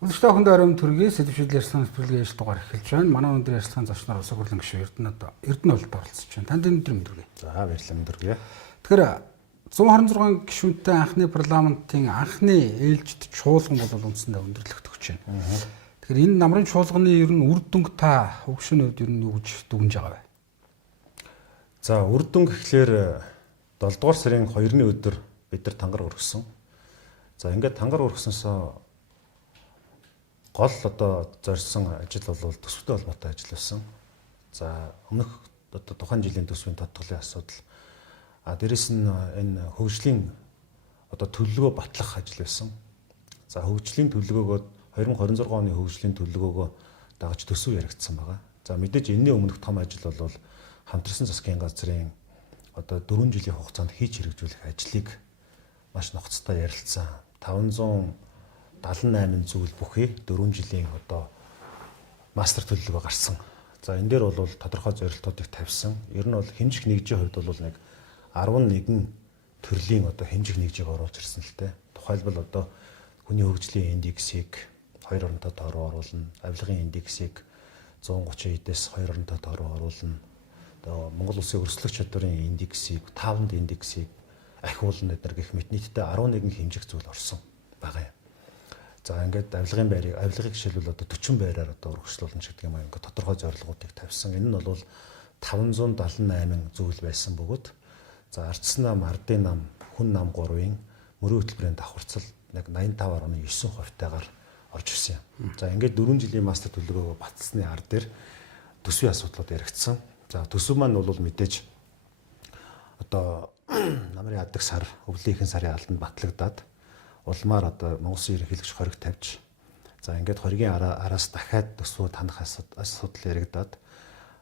Өнөөдөр охиндоо оройн төргийн сэдвшил ярьсан нэвтрүүлгийн ижил дугаар эхэлж байна. Манай өнөөдөр ярьсан зочноор Улс хурлын гишүүн Эрдэнэ болд оролцож байна. Танд өнөөдөр мэдрэгэй. За баярлалаа мэдрэгэй. Тэгэхээр 126 гишүүнтэй анхны парламентын анхны ээлжид чуулган бол үндсэндээ өндөрлөгт өгч байна. Тэгэхээр энэ намрын чуулганы ер нь үр дүнг та хөгшөөний хувьд ер нь юу гэж дүгнж байгаа вэ? За үр дүн гэхлээр 7 дугаар сарын 2-ны өдөр бид нар тангар өргөсөн. За ингээд тангар өргөснөөс гол одоо зорьсон ажил бол төсөвтэй холбоотой ажил байсан. За өмнөх одоо тухайн жилийн төсвийн тодтголын асуудал. Дээрэс нь энэ хөгжлийн одоо төлөвлөгөө батлах ажил байсан. За хөгжлийн төлөвлөгөөгөө 2026 оны хөгжлийн төлөвлөгөөгөө дагаж төсөв яригдсан байгаа. За мэдээж энэний өмнөх том ажил бол хамтарсан засгийн газрын одоо 4 жилийн хугацаанд хийж хэрэгжүүлэх ажлыг маш нухацтай ярилцсан. 578 зүйл бүхий 4 жилийн одоо мастер төлөвлөгөө гарсан. За энэ дээр бол тодорхой зорилтуудыг тавьсан. Ер нь бол хэмжих нэгжийн хувьд бол нэг 11 төрлийн одоо хэмжих нэгжийг оруулж ирсэн л дээ. Тухайлбал одоо хүний хөгжлийн индексийг 2 оронтой тоо оруулна. Авилгын индексийг 130 эдээс 2 оронтой тоо оруулна. Одоо Монгол улсын өрсөлдөх чадварын индексийг 5-нд индексийг ахиулна гэдэг гэх мэт нийтдээ 11 хэмжих зүйл орсон байгаа юм. За ингээд авилгыг жишээлбэл одоо 40 байраар одоо урагшлуулна гэдэг юм аа ингээд тодорхой зорилгоодыг тавьсан. Энэ нь бол 578 зүйл байсан бөгөөд за ардсан нам, ардын нам, хүн нам 3-ын мөрийн хөтөлбөрийн давхарцал яг 85.9%-тайгаар орж ирсэн юм. За ингээд 4 жилийн мастер төлөвлөгөөгөө баталсны ар дээр төсвийн асуудлууд яригдсан. За төсөв маань бол мэдээж одоо намрын яадаг сар, өвлийн сарын албанд батлагдаад улмаар одоо Монгол Улсын ерөнхийлөгч хориг тавьж за ингээд хоригийн араас дахиад төсвөө танах асуудал яригадаад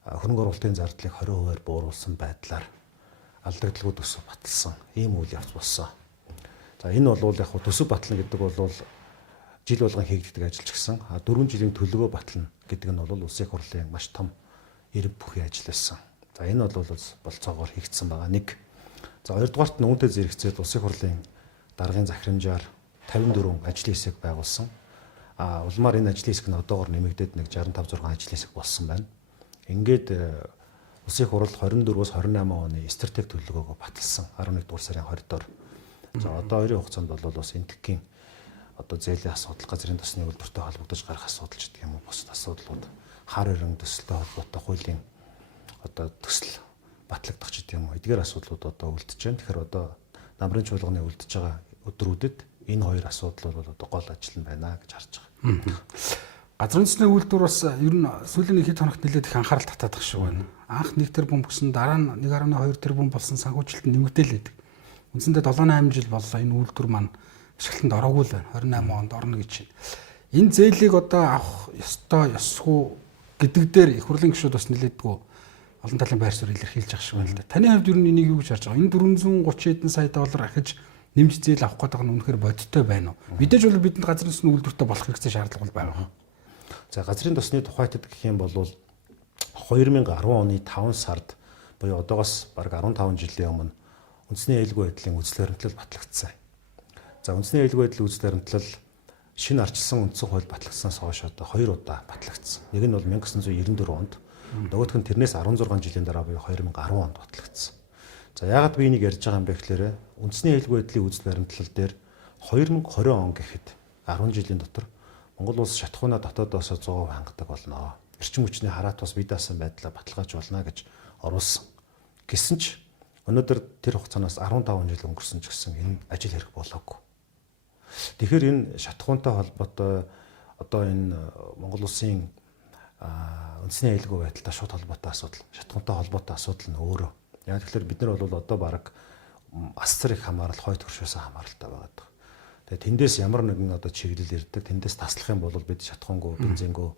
хөрөнгө оруулалтын зардлыг 20%-аар бууруулсан байдлаар алдагдaltaгүй төсөв баталсан. Ийм үйл явц болсон. За энэ бол яг төсөв батлна гэдэг бол жил болгон хийгддэг ажил ч гэсэн 4 жилийн төлөвлөгөө батлна гэдэг нь бол улсын хурлын маш том эрэг бүхий ажил байсан. За энэ бол болцоогоор хийгдсэн байгаа нэг. За хоёрдугаарт нь үүнтэй зэрэгцээд улсын хурлын даргын захирамжаар 54 ажлын хэсэг байгуулсан. Улмаар энэ ажлын хэсэг нь одоогоор нэмэгдээд нэг 65 6 ажлын хэсэг болсон байна. Ингээд улсын хурал 24-өөс 28 оны стратеги төлөвлөгөөгөө баталсан 11 дугаар сарын 20-доор. За одоо хоёрын хугацаанд бол бас энтхийн одоо зээлийн асуудал, газрын тосны үйлдвэртэй холбогдож гарах асуудал ч гэдэг юм уу бусад асуудлууд, хар өрөн төсөлтэй холбоотой хуулийн одоо төсөл батлагдах ч гэдэг юм уу эдгээр асуудлууд одоо үлдэж байна. Тэгэхээр одоо намрын чуулганы үлдэж байгаа өдрүүдэд энэ хоёр асуудал бол одоо гол ажил нь байна гэж харж байгаа. Газрын тосны үйлдвэр бас ер нь сүүлийн хэд хоногт нэлээд их анхаарал татаад шиг байна. Анх 1 тэрбум гэсэн дараа нь 1.2 тэрбум болсон санхүүжилт нэмэгдээлээд. Үндсэндээ 7-8 жил боллоо энэ үйлдвэр маань ашиглалтанд ороогүй л байна. 28 онд орно гэж байна. Энэ зээлийг одоо авах ёстой ёсгүй гэдэг дээр их хурлын гишүүд бас нэлээдгүй олон талын байр суурь илэрхийлж байгаа шиг байна л да. Таны хувьд ер нь энийг юу гэж харж байгаа? Энэ 430 хэдэн сая доллар ахиж нэмж зээл авах гэдэг нь үнэхээр бодиттой байна уу? Мэдээж бол бидэнд газрын тосны үйлдвэртэй болох хэрэгтэй шаардлага байгаа. За газрын тосны тухайтад гэх юм бол 2010 оны 5 сард буюу одоогоос бараг 15 жилийн өмнө үндэсний аюулгүй байдлын үзэл баримтлал батлагдсан. За үндэсний аюулгүй байдлын үзэл баримтлал шинэ арчилсан үндсэн хууль батлагдсанаас хойш одоо 2 удаа батлагдсан. Нэг нь бол 1994 онд, нөгөөх нь тэрнээс 16 жилийн дараа буюу 2010 онд батлагдсан. За яагаад би энийг ярьж байгаа юм бэ гэхээр үндэсний аюулгүй байдлын үзэл баримтлал дээр 2020 он гэхэд 10 жилийн дотор Монгол улс шатхуунаа дотоодоос 100% хангадаг болно. Эрчим хүчний хараат бас бие даасан байдлаа баталгааж болно гэж оруулсан. Гэсэн ч өнөөдөр тэр хугацаанаас 15 жил өнгөрсөн ч гэсэн энэ ажил хэрэг болоогүй. Тэгэхээр энэ шатхуунтай холбоотой одоо энэ Монгол улсын үндэсний аюулгүй байдалтай шууд холбоотой асуудал, шатхуунтай холбоотой асуудал нь өөрөө. Яг тэгэхээр бид нар бол одоо бараг асар их хамаарал, хойд хөршөөс хамааралтай байгаа. Тэгээ тэндээс ямар нэгэн одоо чиглэл ирдэг, тэндээс таслах юм бол бид шатхуунгүй, бензингүй,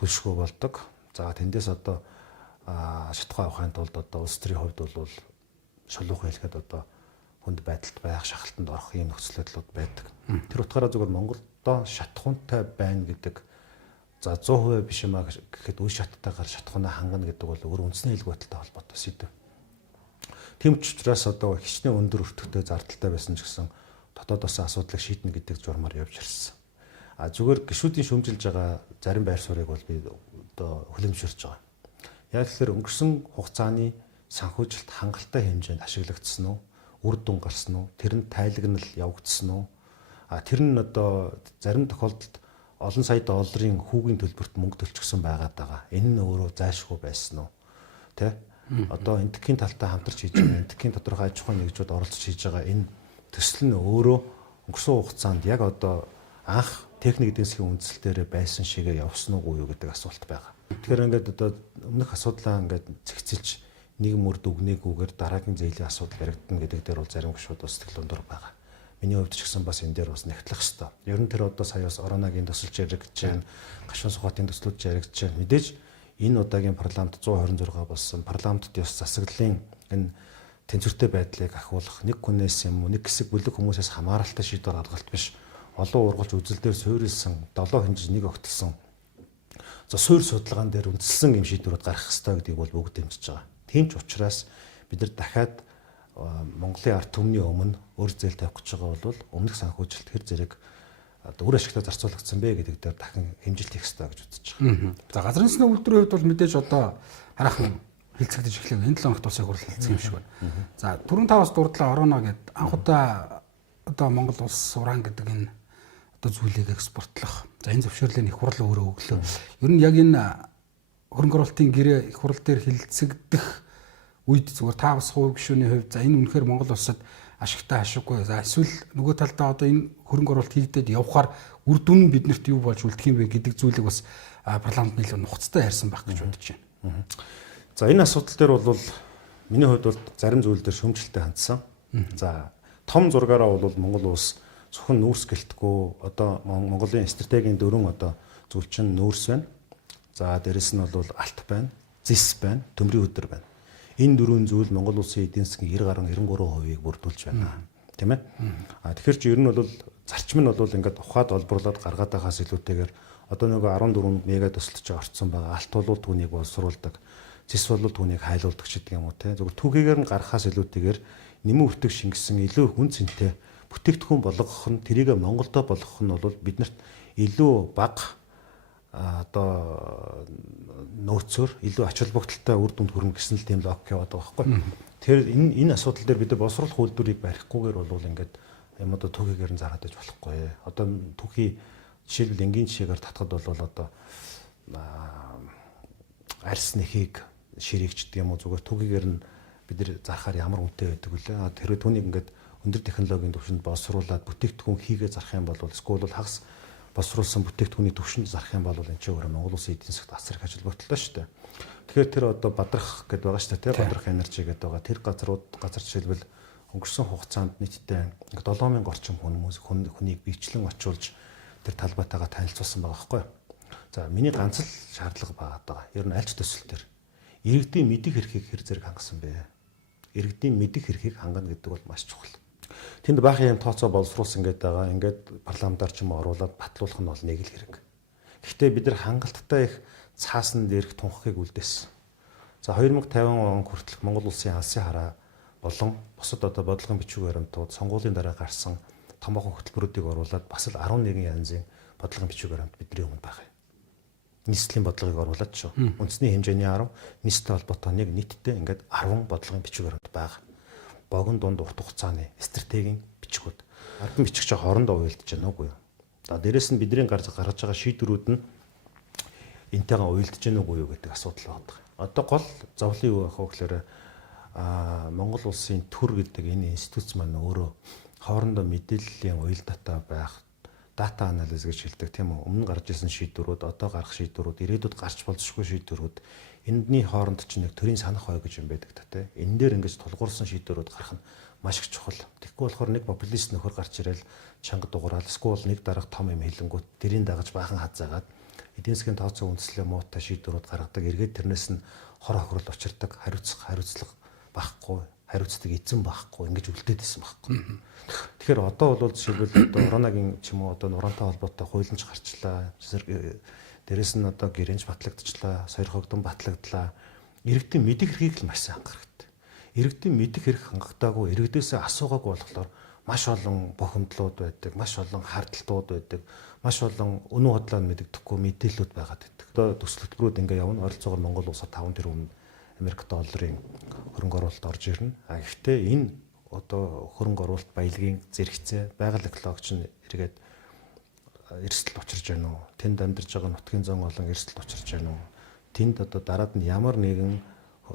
төлшгүй болдог. За тэндээс одоо шатхуун авахын тулд одоо улс төрийн хувьд бол шулуух хэлэхэд одоо хүнд байдалд байх, шахалтанд орох юм нөхцөл байдлууд байдаг. Тэр утгаараа зөвхөн Монголдо шатхуунтай байна гэдэг за 100% биш юмаа гэхэд үе шаттайгаар шатхуунаа хангана гэдэг бол өөр үндэсний аюулгүй байдалтай холбоотой сэдв. Тийм ч учраас одоо хичнээн өндөр өртөгтэй зардалтай байсан ч гэсэн дотоодоос асуудлыг шийднэ гэдэг журмаар явж ирсэн. А зүгээр гишүүдийн шүүмжилж байгаа зарим байр суурийг бол би одоо хүлэмжшэрч байгаа. Яг тэгэхээр өнгөрсөн хугацааны санхүүжилт хангалттай хэмжээнд ашиглагдсан уу? Үр дүн гарсан уу? Тэр нь тайлагнал явагдсан уу? Тэр нь одоо зарим тохиолдолд олон сая долларын хүүгийн төлбөрт мөнгө төлчихсөн байгаад байгаа. Энэ нь өөрөө зайлшгүй байсан уу? Тэ? Одоо энтхийн талтай хамтарч хийж байгаа, энтхийн тодорхой аж ахуйн нэгжүүд оролцож хийж байгаа энэ төсөл нь өөрөө өнгөрсөн хугацаанд яг одоо анх техник эдийн засгийн үндсэлтээр байсан шигээ явсан уугүй юу гэдэг асуулт байгаа. Тэгэхээр ингээд одоо өмнөх асуудлаа ингээд зэгцэлж нэг мөрд үгнээгүйгээр дараагийн зээлийн асуудал яригдана гэдэг дээр бол зарим гишүүд бас сэтгэл өндөр байгаа. Миний хувьд ч гэсэн бас энэ дээр бас нэгтлэх хэрэгтэй. Ер нь тэр одоо сая бас оронагийн төсөлж яригдж байна, гашуун сухатын төслүүд яригдж байна. Мэдээж энэ удаагийн парламент 126 болсон парламентд ёс засаглалын энэ тэнцвэртэй байдлыг ахиулах нэг хүнээс юм уу нэг хэсэг бүлэг хүмүүсээс хамааралтай шийдвэр гаргалт биш. Олон ургалж үзэлдээр суурилсан 7 хинжиж нэг огтлсон. За суурь судалгаан дээр үндэслэн юм шийдвэрүүд гарах хэрэгтэй гэдгийг бол бүгд дэмжиж байгаа. Тийм ч учраас бид нар дахиад Монголын ард түмний өмнө өөр зээл тавих гэж байгаа бол өмнөх санхүүжилт хэр зэрэг үр ашигтай зарцуулагдсан бэ гэдэг дээр дахин хэмжилт хийх хэрэгтэй гэж үзэж байгаа. За газрын засгийн үйлдвэрийн хувьд бол мэдээж одоо хараахан хилцэгдэж эхлэв. Энэ 7 хоногт усыг хүрэл хилцэх юм шиг байна. За түрүүн таваас дурдлаа ороно гэд анх удаа одоо Монгол улс уран гэдэг энэ одоо зүйлийг экспортлох. За энэ зөвшөөрлөний их хурл өөрөө өглөө. Ер нь яг энэ хөрөнгө оруулалтын гэрээ их хурл дээр хилцэгдэх үед зүгээр та бас хувь гишүүний хувьд за энэ үнэхээр Монгол улсад ашигтай ашиггүй. За эсвэл нөгөө талдаа одоо энэ хөрөнгө оруулалт хийгдээд явхаар үр дүн нь биднэрт юу болж үлдэх юм бэ гэдэг зүйлийг бас парламент нийлүү нухацтай ярьсан байх гэж бодож байна. За энэ асуудал дээр бол миний хувьд бол зарим зүйл дээр шөмжлөлтэй хандсан. За том зургаараа бол Монгол улс зөвхөн нүүрс гэлтгүү одоо Монголын стратегийн дөрвөн одоо зүйлчин нүүрс байна. За дээрэс нь бол алт байна, зис байна, төмрийн өдөр байна. Энэ дөрвөн зүйл Монгол улсын эдийн засгийн 90-93%-ийг бүрдүүлж байна. Тийм ээ. Тэгэхээр чи ер нь бол зарчим нь бол ингээд ухаад олборлоод гаргаад байхаас илүүтэйгээр одоо нөгөө 14 мега төсөлтөж орцсон байгаа. Алт бол түүнийг боловсруулдаг. Зис бол түүнийг хайлуулдаг ч гэдэг юм уу те. Зөвхөн түүхийгээр нь гарахаас илүүтэйгээр нэмэн өртөг шингэсэн илүү хүн цэнтэй бүтээгдэхүүн болгох нь тэрийг Монголдо болгох нь бол биднэрт илүү бага одоо нөөцөөр илүү ач холбогдолтой үр дүнд хүрнэ гэсэн л тийм логик яваад байгаа байхгүй. Тэгэхээр энэ асуудал дээр бид нар боловсруулах үйлдвэрийг барихгүйгээр бол ингээд юм одоо түүхийгээр нь зараад иж болохгүй. Одоо түүхий жишээлбэл энгийн жишээгээр татхад бол одоо арьс нэхийг ширийгч гэдэг юм уу зүгээр түүхийгээр нь бид нар зарахаар ямар үнэтэй байдаг вүлээ. Тэр түүнийг ингээд өндөр технологийн түвшинд боловсруулад бүтээгдэхүүн хийгээ зарах юм бол эсвэл хагас боловсруулсан бүтээгдэхүүний түвшинд зарах юм бол энэ ч өөр Монгол улсын эдийн засгт асар их ажил бодолтой шүү дээ. Тэгэхээр тэр одоо бадрах гэдэг байгаа шүү дээ. Бадрах энержи гэдэг байгаа. Тэр газар жишээлбэл өнгөрсөн хугацаанд нийтдээ 7000 орчим хүнийг биечлэн очуулж тэр талбайтайгаа танилцуулсан байгаа байхгүй юу. За миний ганц л шаардлага байгаа. Ер нь аль ч төсөл төр иргэдийн мэдих эрхийг хэр зэрэг хангасан бэ? Иргэдийн мэдих эрхийг хангана гэдэг бол маш чухал. Тэнд баахан юм тооцоо боловсруулсан гэдэг байгаа. Ингээд парламентаар ч юм оруулаад батлуулах нь бол нэг л хэрэг. Гэхдээ бид нар хангалттай их цаасан дээрх тунхагийг үлдээсэн. За 2050 он хүртэл Монгол улсын алсын хараа болон бусад одоо бодлогын бичиг баримтууд сонгуулийн дараа гарсан томоохон хөтөлбөрүүдийг оруулаад бас л 11 янзын бодлогын бичиг баримт бидний өмнө байгаа юм. Нийслэлийн бодлогыг оруулаад шүү. Үндэсний хэмжээний 10, нийттэй холбоотой нэг нийтдээ ингээд 10 бодлогын бичиг баримт байгаа. Богино дунд урт хугацааны стратегийн бичгүүд. Ардан бичигч хоорондоо уялдаж байна уугүй юу? За дээрэс нь бидний гаргаж байгаа шийдвэрүүд нь энтэйгээ уялдаж байна уугүй юу гэдэг асуудал байна. Одоо гол зовлон юу байх вэ гэхээр Монгол улсын төр гэдэг энэ институт маань өөрөө хоорондоо мэдээллийн уялдаатай байх дата анализ гэж хэлдэг тийм үү. Өмнө гарч ирсэн шийдвэрүүд, одоо гарах шийдвэрүүд, ирээдүйд гарч болзошгүй шийдвэрүүд эндний хооронд ч нэг төрийн санах хой гэж юм байдаг та тийм. Энэ дээр ингэж тулгуурсан шийдвэрүүд гарах нь маш их чухал. Тэгэхгүй болохоор нэг популист нөхөр гарч ирэл чанга дугуурал эсвэл нэг дарга том юм хэлэнгүүт тэрийг дагаж баахан хазаагаад эдийн засгийн тооцоо үндэслэл муутай шийдвэрүүд гаргадаг. Эргээд тэрнээс нь хор хохирол учирдаг, хариуцлага багхгүй, хариуцдаг эзэн багхгүй ингэж үлдээд исэн багхгүй. Тэгэхээр одоо бол жишээлбэл одоо оронагийн ч юм уу одоо нурантай холбоотой хуулинч гарчлаа. Дээрэс нь одоо гэрэнж батлагдчихлаа, сойр хогдон батлагдлаа. Иргэдийн мэдих эрхийг л маш сайн хангах хэрэгтэй. Иргэдийн мэдих эрх хангагдаагүй, иргэдээсээ асуугаагүй болохоор маш олон бухимдлууд байдаг, маш олон хардталтууд байдаг, маш олон өнөө бодлоо мэддэхгүй мэдээлэлүүд байгаад байдаг. Одоо төсөл хөтөлбөрүүд ингээ явна. Ойролцоогоор Монгол улсад 5 тэрбум Америк долларын хөрөнгө оруулалт орж ирнэ. Гэхдээ энэ одоо хөрөнгө оруулалт баялагын зэрэгцээ, байгаль экологч нь эргээд эрсдэл учирч байна уу? Тэнд амьдарч байгаа нутгийн зам олон эрсдэл учирч байна уу? Тэнд одоо дараад нь ямар нэгэн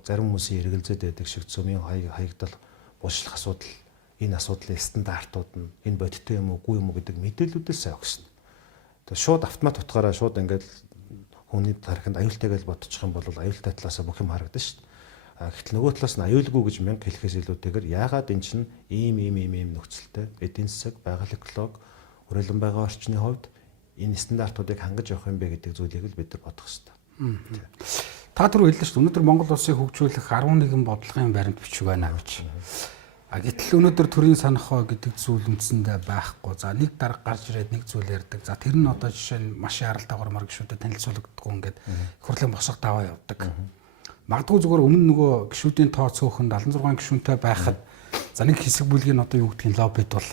зарим хүмүүсийн эргэлзээд байдаг шиг цөмийн хаягдал, булшлах асуудал, энэ асуудлын стандартууд нь энэ бодиттой юм уугүй юм уу гэдэг мэдээллүүдээс сайн өгсөн. Тэгээ шууд автомат утгаараа шууд ингээд хүний тархинд аюултай гэж бодчих юм бол аюултай талаас бүх юм харагдана шүү дээ. Гэтэл нөгөө талаас нь аюулгүй гэж мянга хэлэхээс илүүтэйгээр яагаад эн чинь ийм нөхцөлтэй эдийн засаг, байгаль эколог, хүрээлэн байгаа орчны хувьд энэ стандартуудыг хангаж явах юм бэ гэдэг зүйлийг л бид нар бодох хэрэгтэй. Та түрүү хэллээ шүү дээ. Өнөөдөр Монгол улсыг хөгжүүлэх 11 бодлогын баримт бичиг байна гэж. Гэтэл өнөөдөр төрийн санахоо гэдэг зүйл үндсэндээ байхгүй. За нэг дарга гарч ирээд нэг зүйл ярьдаг. За тэр нь одоо жишээ нь маш яралтайгаар мар гişүүдэд танилцуулагддаггүй ингээд их хурлын босго даваа явдаг. Магадгүй зүгээр өмнө нөгөө гişүүдийн тоо цөөхөн 76 гişүүнтэй байхад за нэг хэсэг бүлгийн одоо юу гэдгийг лоббид бол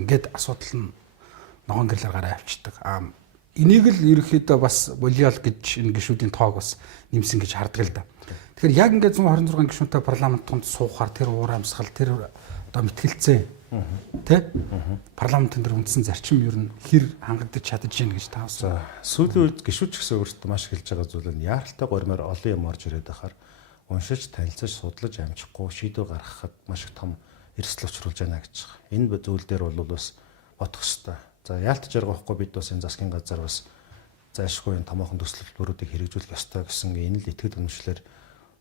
ингээд асуудал нь ногоон гэрлэр гараа авчдаг. Энийг л ерөөхдөө бас болиол гэж энэ гişүүдийн тоог бас нэмсэн гэж харддаг л да. Тэгэхээр яг ингээд 126 гишүүнтэй парламентод суухаар тэр уур амьсгал тэр одоо мэтгэлцээ тий парламентын дээр үндсэн зарчим ер нь хэр хангагдаж чадаж гин гэж таасан. Сүүлийн үед гишүүч гэсэн өөртөө маш хэлж байгаа зүйл нь яаралтай гормоор олон юм орж ирээд байхаар уншиж, танилцаж, судлаж амжихгүй шийдвэр гаргахад маш их том эрсдэл учруулж байна гэж байгаа. Энэ зүйл дээр бол бас бодох хэрэгтэй. За яалтж байгаа байхгүй бид бас энэ засгийн газар бас зайлшгүй энэ томоохон төсөл хөтөлбөрүүдийг хэрэгжүүлэх ёстой гэсэн энэ л итгэл үнэмшлэр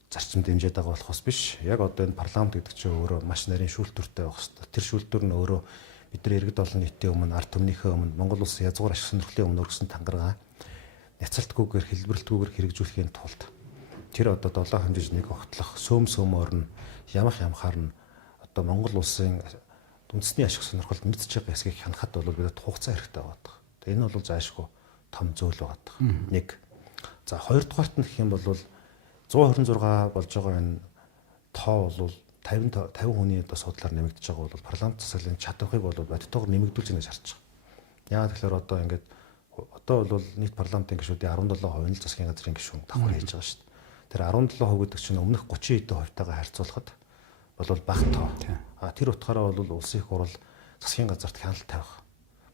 зарчим дэмжиж байгаа болохоос биш. Яг одоо энэ парламент гэдэг чинь өөрөө маш нарийн шүүлтүртэй байх хэрэгтэй. Тэр шүүлтүр нь өөрөө бидний иргэд олон нийтийн өмнө, ард түмнийхээ өмнө, Монгол улсын язгуур ашиг сонирхлын өмнө өргөсөн тангараа няцалтгүйгээр, хэлбэрлэлтгүйгээр хэрэгжүүлэхийн тулд тэр одоо 7 хэмжээжнийг огтлох, сөмөөр нь ямахаар нь одоо Монгол улсын үндэсний ашиг сонирхолд мэдж байгаа хэсгийг хянахад бол бид хугацаа хэрэгтэй байгаа. Тэгээ энэ бол заашгүй том зүйл байгаа. Нэг. За хоёрдугаарт нь гэх юм бол 126 болж байгаа энэ тоо бол 50 хүний одоо судлаар нэмэгдэж байгаа бол парламент засаглалын чадварыг бол бодтойгоор нэмэгдүүлж байгаа гэж харж байгаа. Яагаад тэгэхээр одоо ингээд одоо бол нийт парламентын гишүүдийн 17% нь засгийн газрын гишүүн давхар хийж байгаа шүү дээ. Тэр 17% гэдэг чинь өмнөх 30 хэдэн хувьтайгаа харьцуулахад бол бага тоо. Тэр утгаараа бол улсын их хурл засгийн газарт хяналт тавих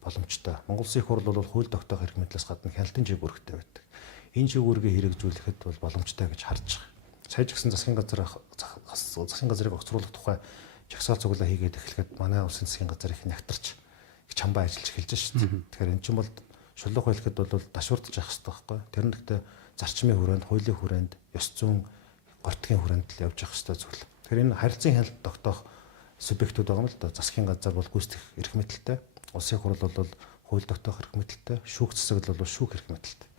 боломжтой. Монгол улсын их хурл бол хууль тогтоох эрх мэдлээс гадна хяналтын жиг үүрэгтэй байдаг. Энэ жиг үүргийг хэрэгжүүлэхэд бол боломжтой гэж харж байгаа. Сая ч гэсэн засгийн газрыг огцруулах тухай жагсаал цуглаа хийгээд эхлэхэд манай улсын засгийн газар их нягтарч их чамбаа ажиллаж эхэлж шүү дээ. Тэгэхээр эн чинь бол шулуух хэлэхэд бол дашуурдж явах хэрэгтэй байхгүй. Тэр нь гэхдээ зарчмын хүрээнд, хуулийн хүрээнд, ёс зүйн гортгийн хүрээнд л явж явах хэрэгтэй зүйл. Тэгэхээр энэ харилцан хяналт тогтоох субъектүүд байгаа юм л да. Засгийн газар бол гүйцэтгэх эрх мэдэлтэй, улсын хурл бол хууль тогтоох эрх мэдэлтэй, шүүх засаглал бол шүүх эрх мэдэлтэй.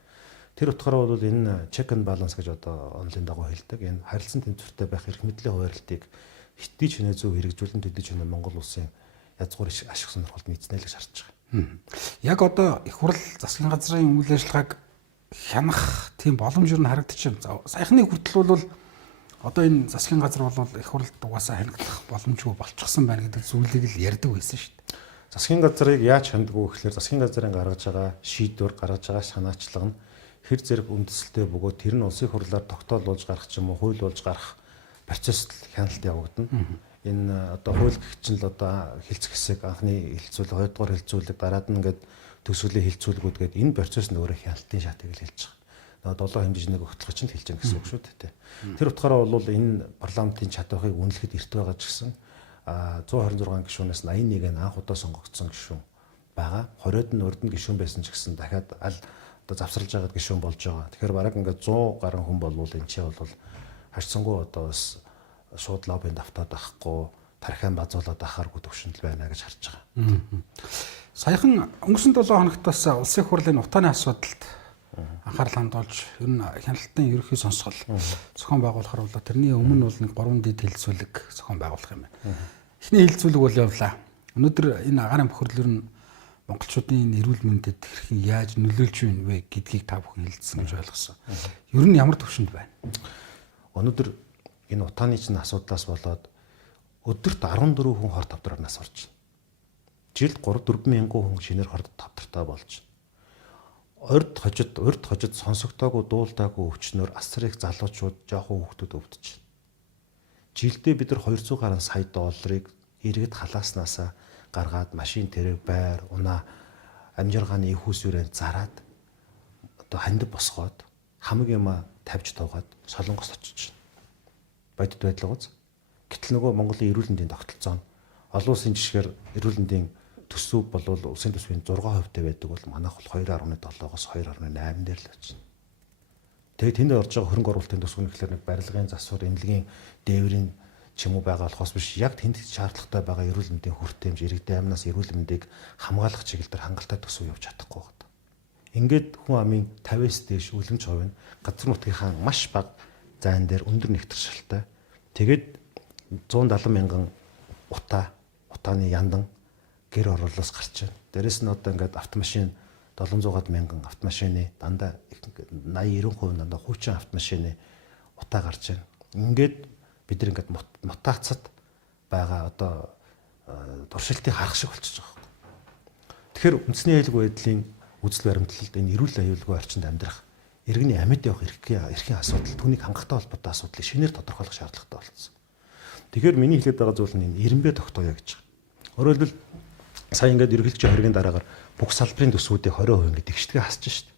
Тэр утгаараа бол энэ check and balance гэж одоо онлын дагуу хэлдэг. Энэ харилцан тэнцвэртэй байх эрх мэдлийн хуваарлтыг хэдий ч нэ зөв хэрэгжүүлэн төдий ч нэ Монгол улсын язгуур ашиг сонирхолд нийцнэ л гэж харж байгаа. Яг одоо их хурл засгийн газрын үйл ажиллагааг хянах тийм боломж юу н харагдчихэв. Саяхны хүртэл бол одоо энэ засгийн газар бол их хурлд угаасаа ханиглах боломжгүй болчихсон байна гэдэг зүйлийг л ярьдаг байсан шүү дээ. Засгийн газрыг яаж ханддаг вэ гэхээр засгийн газрын гаргаж байгаа шийдвэр, гаргаж байгаа санаачлага нь хэр зэрэг үндэслэлтэй бөгөөд тэр нь улсын хурлаар тогтоолуулж гарах ч юм уу, хууль болж гарах процесст хяналт явагдана. Энэ одоо хууль гэх чинь л одоо хэлцэх хэсэг, анхны хэлцүүлэг, хоёрдугаар хэлцүүлэг, дараад нь ингээд төсвөлийн хэлцүүлгүүд гээд энэ процесс нь өөрөө хяналтын шатыг л хэлж байгаа. 7 хэмжээнийг өгтлөх чинь хэлж байгаа гэсэн үг шүү дээ. Тэр утгаараа бол энэ парламентын чадварыг үнэлэхэд эрт байгаа ч гэсэн 126 гишүүнээс 81 нь анх удаа сонгогдсон гишүүн байгаа. 20-од нь урд нь гишүүн байсан ч гэсэн дахиад аль одоо завсарлаж байгаа гишүүн болж байгаа. Тэгэхээр бараг ингээд 100 гаруй хүн болвол энэ ч бол харьцангуй одоо бас шууд лоббинд автаад байхгүй, тархиан базуулаад ахааргүй төвшөндөл байна гэж харж байгаа. Саяхан өнгөрсөн 7 хоногт бас улсын хурлын утааны асуудалд анхаарал хандуулж ер нь хяналтын ерөнхий сонсгол зохион байгуулахар бол тэрний өмнө бол нэг 3 дэд хэлэлцүүлэг зохион байгуулах юм байна. Эхний хэлэлцүүлэг бол явлаа. Өнөөдөр энэ агаарын бохирдол ер нь монголчуудын эрүүл мэндэд хэрхэн яаж нөлөөлж байна вэ гэдгийг та бүхэн хэлсэн гэж ойлгосон. Ер нь ямар төвшөнд байна? Өнөөдөр энэ утааны чинь асуудлаас болоод өдөрт 14 хүн хор тавдраар нас орж байна. жилд 3-4 мянган хүн шинээр хордод тавтартай болж урд хожид сонсогдоогүй дуулдаагүй өвчнөр асар их залуучууд жоохон хүүхдүүд өвдөж байна. Жилдээ бид нар 200 гаруй сая долларыг иргэд халааснасаа гаргаад машин тэрэг байр унаа амжиргааны их усүрээр зараад одоо хандив босгоод хамаг юма тавьж туугаад Солонгост очиж байна. Бодит байдал гоц. Гэтэл нөгөө Монголын эрүүл мэндийн тогтолцоо нь олон улсын жишгээр эрүүл мэндийн төсөв болвол улсын төсвийн 6% байдаг бол манайх бол 2.7-оос 2.8 дээр л очив. Тэгээд тэнд орж байгаа хөрөнгө оруулалтын төсөв нь гэхэлэр нэг барилгын засвар, эмнэлгийн дээврийн ч юм уу байгаа болохоос биш яг тэнд шаардлагатай байгаа эрүүл мэндийн хүртээмж, иргэдийн амнаас эрүүл мэндийг хамгаалах чиглэлээр хангалттай төсөв явж чадахгүй байна. Ингээд хүн амын 50-аас дээш үлэмж хувь нь газар нутгийнхаа маш бага зайн дээр өндөр нэгтгэршилтэй. Тэгээд 170 мянган утааны яндан гэр оруулаас гарч байна. Дээрэс нь одоо ингээд автомашин 700-аад мянган автомашины дандаа 80-90% дандаа хуучин автомашины утаа гарч байна. Ингээд бид нар ингээд мутацад байгаа одоо туршилтыг харах шиг болчихж байгаа юм. Тэгэхээр үндэсний аюулгүй байдлын үзэл баримтлалд энэ эрүүл аюулгүй орчинд амьдрах иргэний амьд явах эрхийн асуудал, түүнийг хангахтай холбоотой асуудлыг шинээр тодорхойлох шаардлагатай болсон. Тэгэхээр миний хэлээд байгаа зүйл нь энэ эренбэ тогтооё гэж байгаа. Өөрөөр хэлбэл сая ингээд ерөнхийлөгчийн хоригийн дараагаар бүх салбарын төсвүүдийг 20% ингээд тэгшдэгэ хасж шít.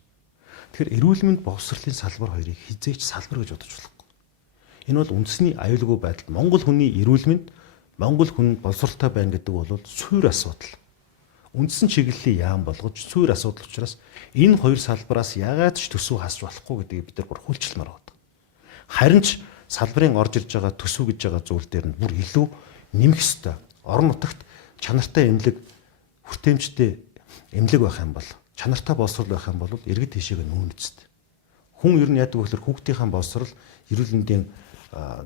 Тэгэхээр эрүүл мэнд боловсролын салбар хоёрыг хизээч салбар гэж бодож болохгүй. Энэ бол үндэсний аюулгүй байдал. Монгол хүний эрүүл мэнд, монгол хүн боловсролтой байна гэдэг бол суур асуудал. Үндсэн чиглэлийн яам болгож суур асуудал учраас энэ хоёр салбараас яагаад ч төсөв хасж болохгүй гэдгийг бид нар бүр хүлчилмээр байна. Харин ч салбарын орж ирж байгаа төсөв гэж байгаа зүйл дээр нь бүр илүү нэмэх ёстой. Орон нутагт чанартай эмнэлэг, хүртээмжтэй эмнэлэг байх юм бол, чанартай боловсрол байх юм бол иргэд тийшээ нүүн үсттэй. Хүн ер нь яадаг вэ гэхээр хүүхдийнхээ боловсрол эрүүл мэндийн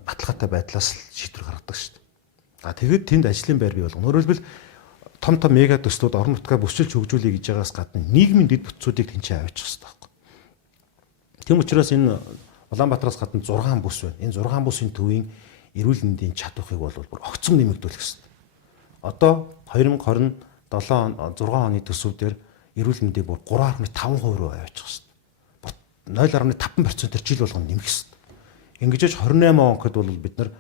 баталгаатай байдлаас шийдвэр гаргадаг шүү дээ. Тэгээд тэнд ажлын байр бий болгоно. Өөрөөр хэлбэл том мега төслүүд орон нутгаа бүсчилж хөгжүүлэе гэж байгаас гадна нийгмийн дэд бүтцүүдийг тэнцээ аваачих хэрэгтэй байхгүй. Тийм учраас энэ Улаанбаатараас гадна 6 бүс байна. Энэ 6 бүсийн төвийн эрүүл мэндийн чадварыг бол бүр огцом нэмэгдүүлэх хэрэгтэй. Одоо 2027 он 6 оны төсвүүдээр эрүүл мэндийг бүр 3.5% руу аваачих хэрэгтэй. 0.5%-ээр жил болгоно нэмэх хэрэгтэй. Ингэж 28 он гэхэд бол бид нар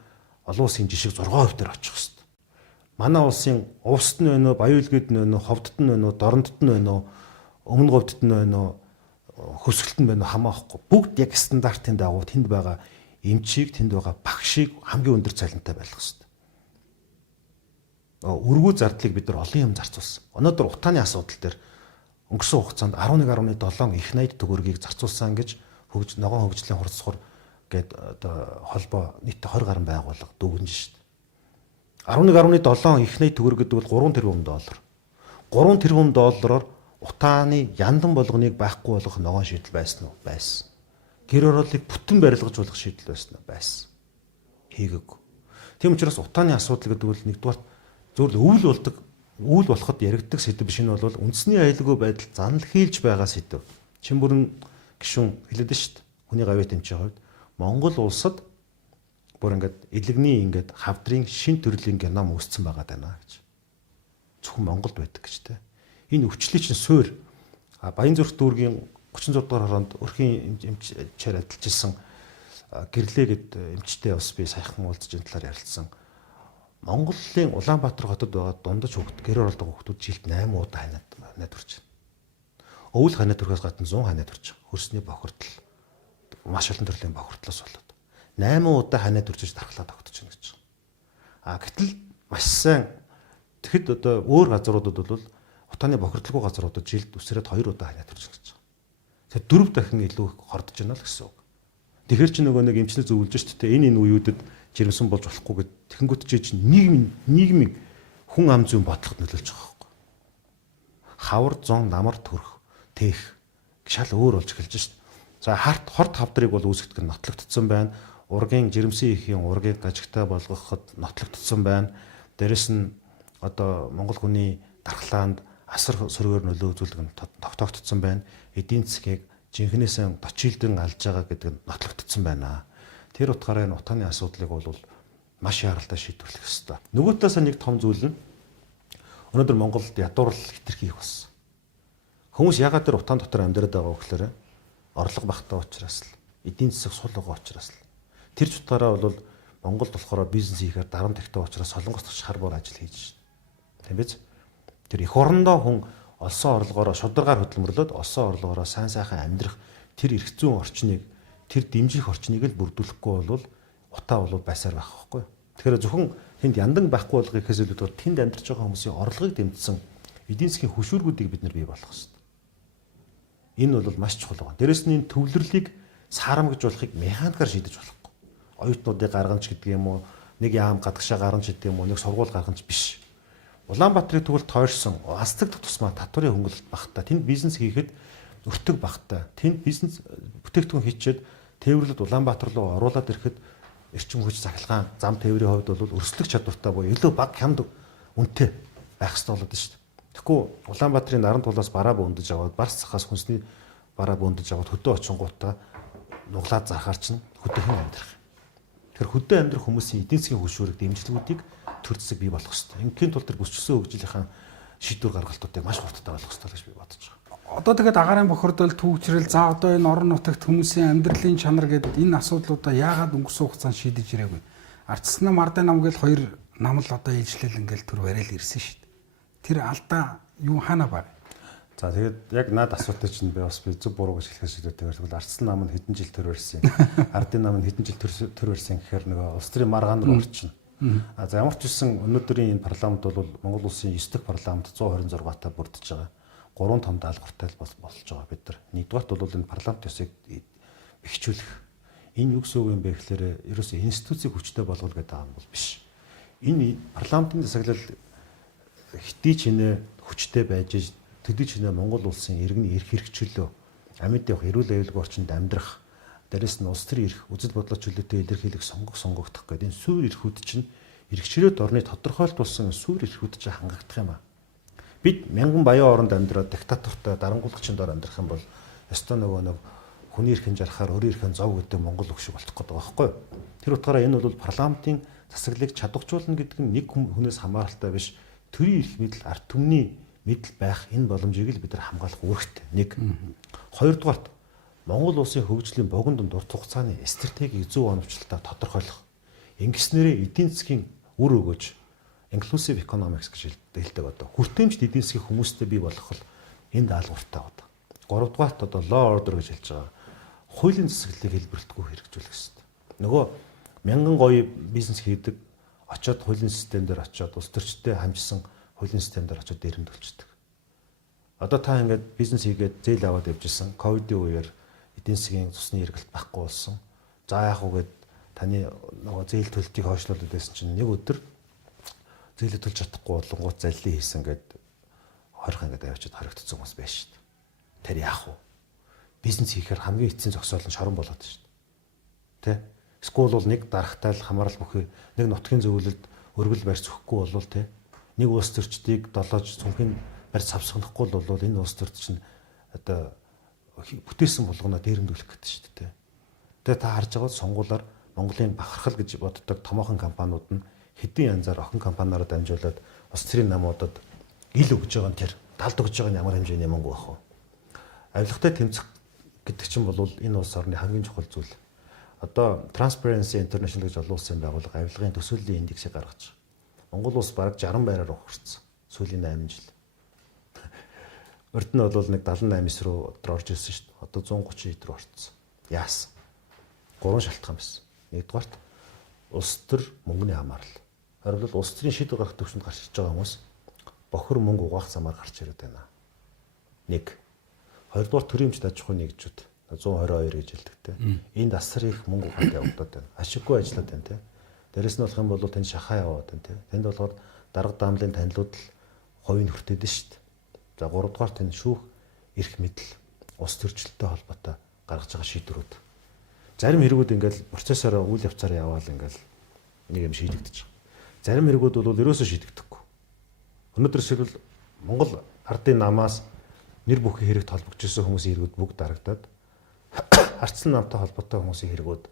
олон улсын жишг 6% дээр очих хэрэгтэй. Манай улсын увсд нь байна уу, Баян-Улгид нь байна уу, Ховдд нь байна уу, Дорнодд нь байна уу, Өмнө Говьдд нь байна уу, Хөсгөлт нь байна уу хамаахгүй. Бүгд яг стандартын дагуу тэнд байгаа эмчийг, тэнд байгаа багшийг хамгийн өндөр цалинтай байлгах хэрэгтэй. Өргүү зардлыг бид нар олон юм зарцуулсан. Өнөөдөр утааны асуудал дээр өнгөрсөн хугацаанд 11.7 их 80 төгрөгийг зарцуулсан гэж ногоон хөгжлийн хурцсахар гээд одоо холбоо нийт 20 гаруй байгууллага дүгнэж шít. 11.7 их 80 төгрөг гэдэг бол 3 тэрбум доллар. 3 тэрбум доллараар утааны яндан болгоныг байхгүй болгох ногоон шийдэл байсан уу? Байсан. Гэр ороолыг бүтэн барилгаж болох шийдэл байсан уу? Байсан. Хийгээгүй. Тийм учраас утааны асуудал гэдэг бол нэгдүгээр зөвхөн өвөл болоход яригддаг сэдв биш. Энэ бол үндэсний аюулгүй байдал занал хийлж байгаа сэдв. Чин бүрэн гишүүн хэлээд нь шүү дээ. Хүний гавьяа тэмцээн хувьд Монгол улсад бүр ингээд элэгний ингээд хавдрын шин төрлийн геном үүссэн байгаа даа гэж. Зөвхөн Монголд байдаг гэж тэ. Энэ өвчлөлийн чинь суурь Баянзүрх дүүргийн 36 дугаар хороонд өрхийн эмчээр адилж ирсэн гэрлээ гэд эмчтэй бас би саяхан уулзж энэ талаар ярилцсан. Монголын Улаанбаатар хотод байгаа дундаж хөвгт гэр оролдог хөвгтүүд жилд 8 удаа ханаад төрж байна. Өвөл ханаад төрхөөс гадна 100 ханаад төрж байгаа. Хөрсний бохирдол маш олон төрлийн бохирдлоос болоод 8 удаа ханаад төрж дархлаа тогтож байна гэж байна. Гэтэл маш сайн тэгэхэд одоо өөр газруудад бол утааны бохирдлгүй газруудад жилд үсрээд 2 удаа ханаад төрж байна гэж байна. Тэгэхээр 4 дахин илүү их хордож байна л гэсэн үг. Тэгэхээр чи нөгөө нэг эмчнэр зөвлөж шүү дээ. Энэ үеүүдэд жирэмсэн болж болохгүй гэд тэгэнгүүт чи нийгмийн хүн ам зүйн бодлогод нөлөөлж байгаа байхгүй. Хавар, зон, намар, төрх, тээх шал өөр болж эхэлж шүү дээ. За хорт хавдрыг бол үүсгэх нь нотлогдсон байна. Ургийн жирэмсэн ихийн ургийг гажигтай болгоход нотлогдсон байна. Дээрэс нь одоо монгол хүний дархлаанд асар сөргөөр нөлөө үзүүлдэг нь тогтоогдсон байна. Эдийн засгийг жинхнээсээ точилдэн алж байгаа гэдэг нь нотлогдсон байна. Тэр утгаараа энэ утааны асуудлыг бол маш яралтай шийдвэрлэх ёстой. Нөгөө талаас нэг том зүйл нь Өнөөдөр Монголд ядуурл хэтэрхий их болсон. Хүмүүс ягаад тэр утаан дотор амьдраад байгаа вэ гэхээр орлого багтаа учраас л, эдийн засаг сул байгаа учраас л. Тэр ч утгаараа бол Монголд болохоор бизнес хийхээр дарамт ихтэй учраас солонгост очиж хар бор ажил хийж байна. Тийм биз? Тэр эх орондоо хүн олсон орлогоороо шударгаар хөдөлмөрлөд олсон орлогоороо сайн сайхан амьдрах тэр эрх зүйн орчныг, тэр дэмжих орчныг л бүрдүүлэхгүй бол утаа бол байсаар байх байхгүй. Тэгэхээр зөвхөн тэнд яндан байхгүй болгохээс илүүтэйгээр тэнд амьдарч байгаа хүмүүсийн орлогыг дэмжсэн эдийн засгийн хөшүүргүүдийг бид нар бий болгох хэрэгтэй. Энэ бол маш чухал байна. Дээрэс нь төвлөрлийг саарамгжуулахыг механикаар шийдэж болохгүй. Оюутнуудыг гаргамж гэдэг юм уу, нэг яам гадагшаа гаргамж гэдэг юм уу, нэг сургууль гаргамж биш. Улаанбаатарыг тэгвэл тойрсон, Астагдах тусмаа татварын хөнгөлөлт багтаа, тэнд бизнес хийхэд өртөг багтаа, тэнд бизнес бүтээгдэхүүн хийчихэд тээвэрлэлд Улаанбаатар руу оруулаад ирэхэд эрчим хүч захиргаан зам тээврийн хувьд бол өрсөлдөх чадвартай буюу илүү бага хямд үнэтэй байх хэрэгтэй болоод шүү дээ. Тэгэхгүй Улаанбаатарын наран тулаас бараа бөөндөж аваад, барс цахаас хүнсний бараа бөөндөж аваад хөдөө очингуудаа нуглаад зархаар чинь хөдөөхэн амьдрах. Тэгэхээр хөдөө амьдрах хүмүүсийн эдийн засгийн хөшүүрэг дэмжлэгүүдийг төр зэсэг бий болгох хэрэгтэй. Ингийн тул тэр бүсчсэн хөгжлийнхаа шийдвэр гаргалтуудыг маш хурдтай болгох хэрэгтэй гэж би бодож байгаа. Одоо тэгээд агаарын бохирдол, түүхчрэл, за одоо энэ орон нутагт хүмүүсийн амьдралын чанар гэдэг энэ асуудлуудаа яагаад өнгөрсөн хугацаанд шийдэж ирээгүй? Ардчсан нам, ардын нам гэж хоёр нам л одоо ээлжлэл ингээл төр барайл ирсэн шүү дээ. Тэр алдаа юу хаана баг? За тэгээд яг наад асуултыг чинь би зөв буруу гэж хэлэхэд шийдвэртэй тэгвэл ардсан нам нь хэдэн жил төр барьсан. Ардын нам нь хэдэн жил төр барьсан гэхээр нөгөө улс төрийн маргаан руу орчихно. А за ямар ч үсэн өнөөдрийн энэ парламент бол Монгол улсын 9 дахь парламент 126 таа бүрдэж байгаа. 3 том даалгавартай болж байгаа бид нар. Нэгдүгээрт бол энэ парламент ёсыг бэхжүүлэх. Энэ юу гэсэн үг юм бэ гэхээр ерөөсөө институцийг хүчтэй болгох гэдэг юм бол биш. Энэ парламентын засаглал хэтий чинээ хүчтэй байж төдий чинээ Монгол улсын иргэний эрх хэрэгчлөө амьд явах эрүүл аюулгүй орчинд амьдрах дээрээс нь улс төрийн эрх үзэл бодлоо чөлөөтэй илэрхийлэх сонгогдох гэдэг энэ суур эрхүүд чинь эрхчлөөт орны тодорхойлтуулсан суур эрхүүд чинь хангагдах юм аа. Бид мянган баян оронд амьдраад диктатортой дарангуулагчийн дор амьдрах юм бол ёстой нэг хүний эрхэн жарахаар өөрийн эрхэн зов гэдэг Монгол үг шиг болчих гээд байгаа байхгүй юу? Тэр утгаараа энэ бол парламентын засаглалыг чадваржуулна гэдэг нь нэг хүнээс хамааралтай биш. Төрийн эрх мэдэл, ард түмний мэдэл байх энэ боломжийг л бид нар хамгаалах үүрэгтэй. Нэг. Хоёрдугаарт Монгол улсын хөгжлийн богино дунд урт хугацааны стратегийг зөв оновчлолтоор тодорхойлох. Ингэснээрээ эдийн засгийн үр өгөөж inclusive economics гэж хэлдэг одоо. Хүртээмжт эдийн засгийн хүмүүстэй бий болгох л энэ даалгавартай байна. Гуравдугаарт одоо law order гэж хэлж байгаа. Хуулийн засаглалыг хэлбэрлэлтгүй хэрэгжүүлэх хэрэгтэй. Нөгөө мянган гоё бизнес хийдэг очоод хуулийн систем дээр очоод улс төрчтэй хамжсан хуулийн систем дээр очоод дээрэмдүүлчихдэг. Одоо та ингээд бизнес хийгээд зээл аваад явжсэн ковидын үеэр эдийн засгийн цусны эргэлт байхгүй болсон. За яах вэ гэд таны нөгөө зээл төлөлтийг хойшлуулад байсан чинь нэг өдөр зээлээ төлж чадахгүй болонгууд залилын хийсэн гэд хорих ингээд авчид харагдсан хүмүүс байж шүү дээ. Тэр яах вэ? Бизнес хийхээр хамгийн эцсийн зогсоол нь шорон болоод шүү дээ. Тэ? Скул бол нэг дарахтай л хамаарал бүхий нэг нутгийн зөвлөлд өргөл барьц өгөхгүй болвол тэ нэг улс төрчдийг долоож цүнхийн барьц савсгахгүй бол энэ улс төрч чинь одоо бүтээсэн болгоно дээрэмдүүлэх гэдэг шүү дээ. Тэгээ та харж байгаа сонгуулаар Монголын бахархал гэж боддог томоохон компаниуд нь хэдэн янзаар охин компаниараа дамжуулаад улс төрийн намуудад ил өгж байгаа нь тэр далд өгж байгаа нь ямар хэмжээний мөнгө байх вэ? Авилгатай тэмцэх гэдэг чинь бол энэ улс орны хамгийн чухал зүйл. Одоо Transparency International гэж олон улсын байгууллага авилгын төсөөллийн индексийг гаргаж байгаа. Монгол улс бараг 60 байраар ухарсан. Сүүлийн 8 жил. Урд нь бол нэг 78 руу орж ирсэн шүү дээ. Одоо 130 рүү орцсон. Яасан? 3 шалтгаан байсан. Нэгдүгээрт улс төр мөнгөний хамаарал. Харин бол улс төрийн шийдвэр гаргах төвшөнд гарч ирж байгаа хүмүүс бохир мөнгө угаах замаар гарч ирээд байна. 1. Хоёрдугаар төрийн эмч аж ахуйн нэгжүүд 122 гэж хэлдэг те. Энд асар их мөнгө угаад явагдаад байна. Ашиггүй ажиллаад байна те. Дээрэс нь болох юм бол тэнд шахаа яваад байна те. Тэнд болохоор дарга даамлын танилуд л хувийн хүртээд нь шүү дээ. За 3 дугаар тэнд шүүх эрх мэдэл ус төрчлөлттэй холбоотой гаргаж байгаа шийдвэрүүд. Зарим хэрэгүүд ингээл процессороо үйл явцаараа яваал ингээл нэг юм шийдэгдэж байгаа. Зарим хэрэгүүд бол ерөөсөө шийдэгдэхгүй. Өнөөдөр жишээлбэл Монгол ардын намаас нэр бүхий хэрэгт холбогдож ирсэн хүмүүсийн хэрэгүүд бүгд дарагдаад ардсан намтай холбоотой хүмүүсийн хэрэгүүд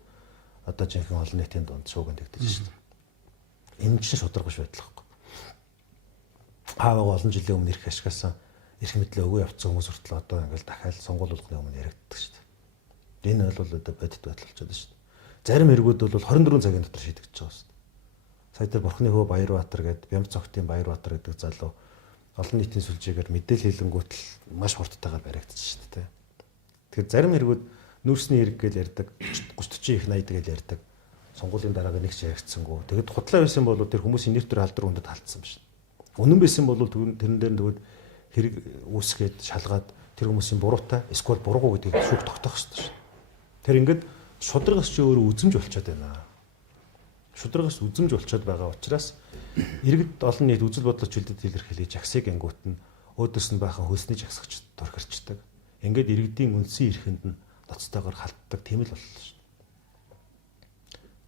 одоо жинхэнэ олон нийтийн дунд шуугинд тэгдэж байна шүү дээ. Энэ чинь шударгаш байдал байхгүй. хааваа олон жилийн өмнө ирэх ашигасан эрх мэдлээ өгөө явцсан хүмүүс хүртэл одоо ингээл дахиад сонгуул болгоны өмнө яригддаг шүү дээ. Энэ бол одоо бодит байдал болчиход шүү дээ. Зарим эргүүд бол 24 цагийн дотор шийдэгдэж байгаа шүү дээ. Сая тэр Бурхны хөө Баярбаатар гээд Бямц цогтын Баярбаатар гэдэг залуу олон нийтийн сүлжээгээр мэдээлэл хэлэнгүүт л маш хурдтайгаар баригдчихсэн шүү дээ. Тэгэхээр зарим эргүүд нүүрсний хэрэг гэж ярьдаг, 30 их 80 гэж ярьдаг. Сонгуулийн дараагаар нэг ч яригдсангүй. Тэгэд худлаа байсан бол тэр хүмүүсийн нэр төр алдар хүндэд халтсан байна шүү дээ. Үнэн байсан бол тэрэн дээр тэгвэл хэрэг үүсгээд шалгаад тэр хүмүүсийн буруутай эсвэл буруугүй гэдгийг шүүх тогтоох хэрэгтэй шүү дээ. Тэр ингээд шударгаас ч өөрөө үзэмж болчиход байна. Шударгаас үзэмж болчиход байгаа учраас иргэд олон нийт үзэл бодлоо чөлдөд илэрхийлж жагсыг ангуут нь өөдөөс нь баахан хөлсний жагсагч турхирчдаг. Ингээд иргэдийн үндсэн эрхэнд нь ноцтойгоор халтдаг тийм л боллоо шүү дээ.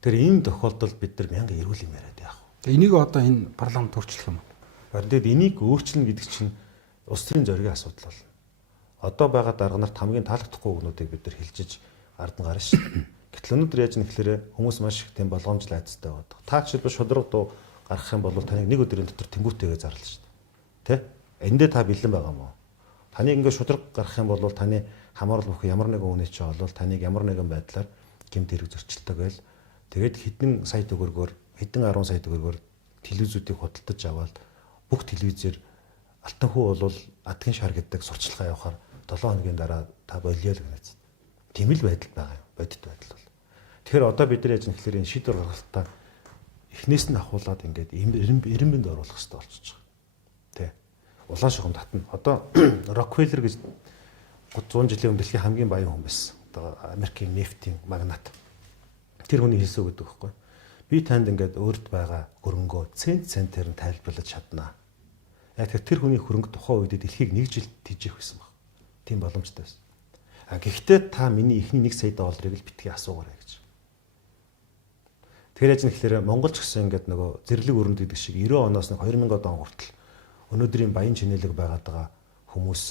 Тэр энэ тохиолдолд бид нар мянга эрүүл юм яриад яах вэ? Тэгээ энийг одоо энэ парламент өөрчлөх юм. Харин тэгэд энийг өөрчлөн гэдэг чинь улс төрийн зоригийн асуудал болно. Одоо байгаа дарга нарт хамгийн таалагдахгүй үгнүүдийг бид нар хэлжиж ард нь гарна шүү дээ. Гэтэл өнөөдөр яаж юм гэхээр хүмүүс маш их тийм болгоомжлол айцтай байдаг. Та жишээлбэл шудраг дуу гаргах юм бол таныг нэг өдрийн дотор тэнгуүтэйгээ зарлаа шүү дээ. Тэ? Эндээ та бэлэн байгаа мó? Таныг ингээд шудраг гаргах юм бол таны хамаарал бүх ямар нэгэн үнэ чи болвол таныг ямар нэгэн байдлаар гэмт хэрэг зөрчилдөг байл. Тэгээд хэдэн сая төгрөгөөр хэдэн 10 сая төгрөгөөр телевизүүдийг худалдаж аваад бүх телевизээр алтан хүү бол адгийн шар гэдэг сурчлагаа явахаар 7 хоногийн дараа та болио л гэнэ. Тийм л байдал байгаа юм. Бодит байдал бол. Тэгэхээр одоо бид нар яаж юм гэхээр энэ шийдвэр гаргалтаа эхнээс нь ахуулаад ингээд эренбэнд оруулах хэрэгтэй болчихж байгаа. Тэ. Улаан шугам татна. Одоо Рокфеллер гэж 100 жилийн өмнө дэлхийн хамгийн баян хүн байсан. Одоо Америкийн нефтийн магнат. Тэр хүний хэлсэн үг гэдэг байхгүй. Би танд ингээд өөрт байгаа хөрөнгөө центээр нь тайлбарлаж чаднаа. Яг тэр хүний хөрөнгө тухайн үед дэлхийг 1 жил тэжээх байсан баг. Тийм боломжтой байсан. Гэхдээ та миний эхний 1 сая долларыг л битгий асуугаарай гэж. Тэгэхээр яаж нэхлээр Монголч гэсэн ингээд нөгөө зэрлэг өрөнд гэдэг шиг 90 оноос 2000 он хүртэл өнөөдрийн баян чинэлэг байгаад байгаа хүмүүс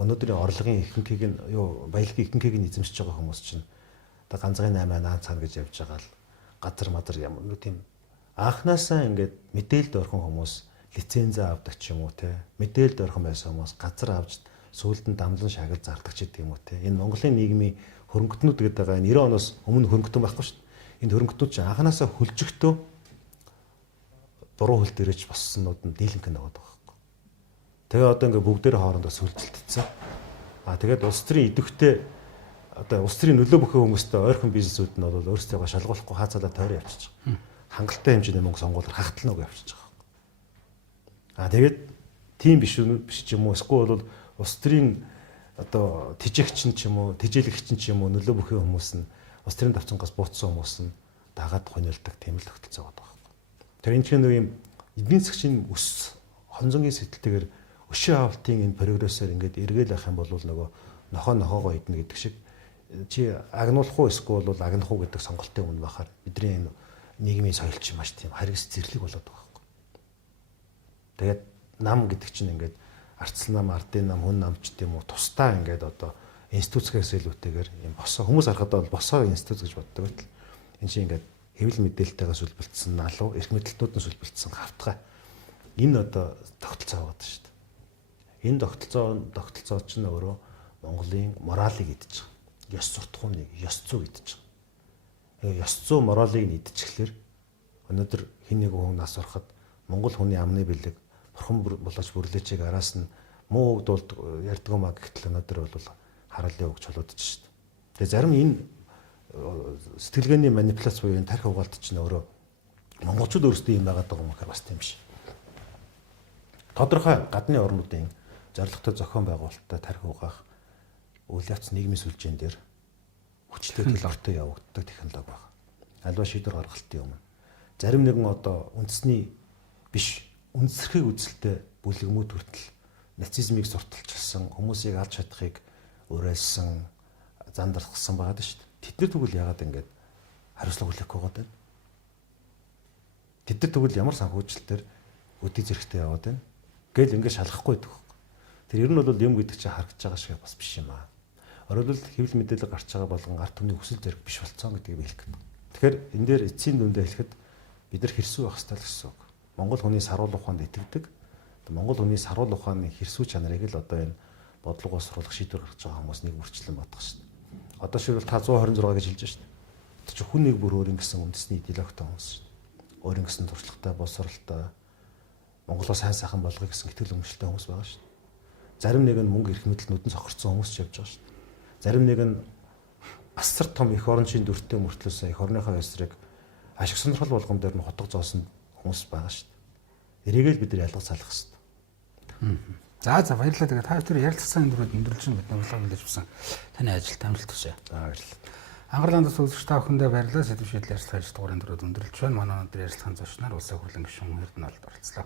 өнөөдрийн орлогын ихэнхийг нь баялагын ихэнхийг нь эзэмшиж байгаа хүмүүс чинь одоо ганцхан 8 наан цаана гэж явж байгаа л газар мадар ямар тийм анханасаа ингээд мэдээлэлд орхон хүмүүс лицензээ авдаг ч юм уу те мэдээлэлд орхон байсан хүмүүс газар авч сүүлд нь дамлан шагал зардаг ч гэдэг юм уу те энэ Монголын нийгмийн хөрөнгөтнүүд гэдэг байгаа энэ 90 оноос өмнө хөрөнгөтөн байхгүй шүү дээ энэ хөрөнгөтнүүд чинь анханасаа хөлжөхдөө буруу хөл дээрэж боссонууд нь дийлэнх нь байгаа байхгүй тэгээ одоо ингээд бүгдээр хоорондоо сүлжилтцсэн тэгээд улс төрийн идэвхтэй одоо улс төрийн нөлөө бүхэн хүмүүстэй ойрхон бизнесүүд нь бол өөрсдөө шалгуулахгүй хаацалаа тойроо явчихж байгаа. Хангалттай хэмжээний мөнгө сонгуулаар хахтална уу явчихж байгаа. Тэгээд тийм биш ч юм уу эсвэл бол улс төрийн одоо тэжээгч ч юм уу, тэжээлэгч ч юм уу нөлөө бүхэн хүмүүс нь улс төрийн давцангаас буутсан хүмүүс нь дагаад хонилдог тийм л тогтолцоо байгаа байхгүй. Тэр энэ чинь нэг юм эдийн засгийн өс хонзонгийн сэтэлтэйгээр өшөө авалтын энэ прогрессээр ингээд эргээл авах юм бол нөгөө нохоогоо идэх гэдэг шиг чи агнуулах уу эсвэл бол агнах уу гэдэг сонголтын өмнө бахаар бидний энэ нийгмийн соёл чинь маш тийм харгас зэрлэг болоод байгаа байхгүй. Тэгээд нам гэдэг чинь ингээд арцлан нам, ардын нам, хүн нам ч гэдэм үү тусдаа ингээд одоо институцгээс илүүтэйгээр юм босоо хүмүүс харахад бол босоо институц гэж боддог байтал энэ чинь ингээд хэвлэл мэдээлэлтэйгээ сүлбэлтсэн налуу эрх мэдэлтнүүд нь сүлбэлтсэн хавтгай энэ одоо тогтолцоо байгаа шүү дээ. Энэ тогтолцоо чинь өөрөө Монголын моралыг идэж байгаа. Ёс суртахууныг, ёс зүй идэж байгаа. Ёс зүй моралыг идчихлээр өнөөдөр хин нэг хүн нас ороход Монгол хүний амны бэлэг бурхан болооч бүрлээчийг араас нь муу үгдүүлд ярьдаг юм а гэхтэл өнөөдөр бол хараалын үг чулуудж шүү дээ. Тэгээ зарим энэ сэтгэлгээний манипуляц буюу энэ тархи угаалт чинь өөрөө монголчууд өөрсдөө юм байгаад байгаа юм гэхээр бас тийм биш. Тодорхой гадны орнуудын зорилготой зохион байгуулалттай тархи угаах үйл явц нийгмийн сүлжээн дээр хүчтэй төлөвлөлтөд явагддаг технологи байна. Альва шийдвэр гаргалтын өмнө зарим нэгэн одоо үндэсний биш үндэсрхийг үзэлтэй бүлэгмүүд хүртэл нацизмыг сурталчилсан хүмүүсийг алж чадахыг уриалсан зандалгсан байгаа шүү дээ. Тэд нар тэгвэл яагаад ингэж хариуцлага хүлээх гээд байна? Тэд нар тэгвэл ямар санхүүжилтээр өдий зэрэгтэй яваад байна? Гэл ингэж шалгахгүй байдаг. Тэр ер нь бол юм гэдэг чинь харагдаж байгаа шиг бас биш юм аа. Оролдол хэвлэл мэдээлэл гарч байгаа болгон ард түмний хүсэл зэрэг биш болцсон гэдгийг хэлэх гэдэг. Тэгэхээр энэ дээр эцсийн дүндээ хэлэхэд бид нар хэрсүү байх хэрэгтэй л гэсэн үг. Монгол хүний саруул ухаанд итгэдэг. Монгол хүний саруул ухааны хэрсүү чанарыг л одоо энэ бодлого боловсруулах шийдвэр гаргаж байгаа хүмүүс нэг үрчлэн бодох шүү дээ. Одоо шийдвэл та 126 гэж хэлж шүү дээ. Тэр чинь хүн нэг бүр өөрийн гэсэн үндэсний идеологтой хүмүүс шүү дээ. Өөрийн гэсэн туршлагатай, боловсралтай, Монголоо сайн сайхан болгоё гэсэн итгэл үнэмшилтэй хүмүүс байгаа шүү дээ. Зарим нэг нь мөнгө эрх мэдэл нүдэн цохорцсон хүмүүс ч явж байгаа шүү дээ. Зарим нэг нь асар том их орончийн дүртэй мөртлөөс их орныхоо ясрыг ашиг сонирхол болгон дээр нь хотго зоосон хүмүүс байгаа шүү дээ. Эрийг л бид нар ялгаж салах хэрэгтэй. За баярлалаа. Тэгээ та бүхэн ярилцсан өндрүүд өндөрлж бид навлаг хэлж өгсөн. Таны ажилд амжилт хүсье. За баярлалаа. Анхаарланд үзэгч та бүхэндээ баярлалаа. Сэдв шийдэл ярилцлага 2 дугаар өндрүүд өндөрлж байна. Манай өндөр ярилцлагын зочноор улсын хурлын гишүүн Эрдэнэ Олд оролцлоо.